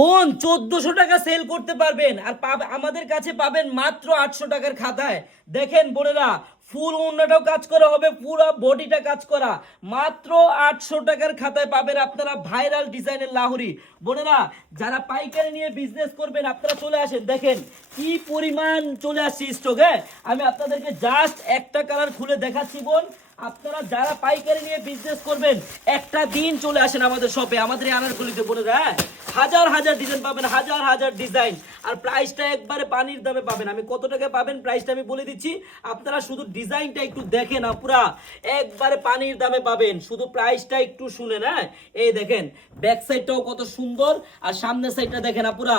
কোন 1400 টাকা সেল করতে পারবেন আর আমাদের কাছে পাবেন মাত্র 800 টাকার খাতায়। দেখেন বোনেরা, ফুল ওড়নাটাও কাজ করা হবে, পুরো বডিটা কাজ করা, মাত্র 800 টাকার খাতায় পাবেন আপনারা ভাইরাল ডিজাইনের লাহুরি। বোনেরা, যারা পাইকারি নিয়ে বিজনেস করবেন আপনারা চলে আসেন। দেখেন কি পরিমাণ চলে আসছে স্টক। হ্যাঁ, আমি আপনাদেরকে জাস্ট একটা কালার খুলে দেখাচ্ছি বোন। আপনারা যারা পাইকারি নিয়ে বিজনেস করবেন একটা দিন চলে আসেন আমাদের শপে, আমাদের এই আনারকলিতে বোনেরা। হ্যাঁ, হাজার হাজার ডিজাইন পাবেন, হাজার হাজার ডিজাইন, আর প্রাইসটা একবারে পানির দামে পাবেন। আমি কত টাকা পাবেন প্রাইসটা আমি বলে দিচ্ছি, আপনারা শুধু ডিজাইনটা একটু দেখেন না, পুরা একবারে পানির দামে পাবেন, শুধু প্রাইসটা একটু শুনেন। হ্যাঁ, এই দেখেন ব্যাক সাইডটাও কত সুন্দর, আর সামনের সাইডটা দেখেন না, পুরা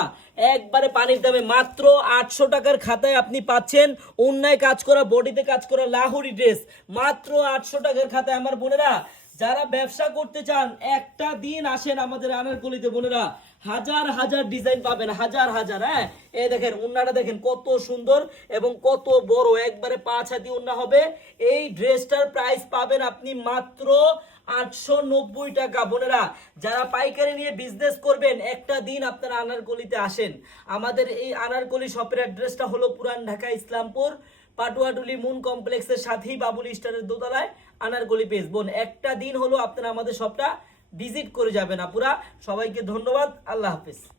একবারে পানির দামে মাত্র 800 টাকার খাতায় আপনি পাচ্ছেন অন্যায় কাজ করা, বডিতে কাজ করা লাহোরি ড্রেস মাত্র 800 টাকার খাতায়। আমার বোনেরা, যারা ব্যবসা করতে চান একটা দিন আসেন আমাদের আনারকলিতে বোনেরা, হাজার হাজার ডিজাইন পাবেন, হাজার হাজার। হ্যাঁ, এই দেখেন ওন্নাটা দেখেন কত সুন্দর এবং কত বড়, একবারে 5 হাতি ওন্না হবে। এই ড্রেসটার প্রাইস পাবেন আপনি মাত্র 890 টাকা। বোনেরা, যারা পাইকারি নিয়ে বিজনেস করবেন একটা দিন আপনারা আনারকলিতে আসেন। আমাদের এই আনারকলি শপের অ্যাড্রেসটা হলো পুরান ঢাকা ইসলামপুর পাটুয়াটুলি মুন কমপ্লেক্সের সাথেই বাবুল স্টারের দোতলায় আনারকলি পেজ। বোন, একটা দিন হলো আপনারা আমাদের শপটা ভিজিট করে যাবেন আপুরা। সবাইকে ধন্যবাদ, আল্লাহ হাফেজ।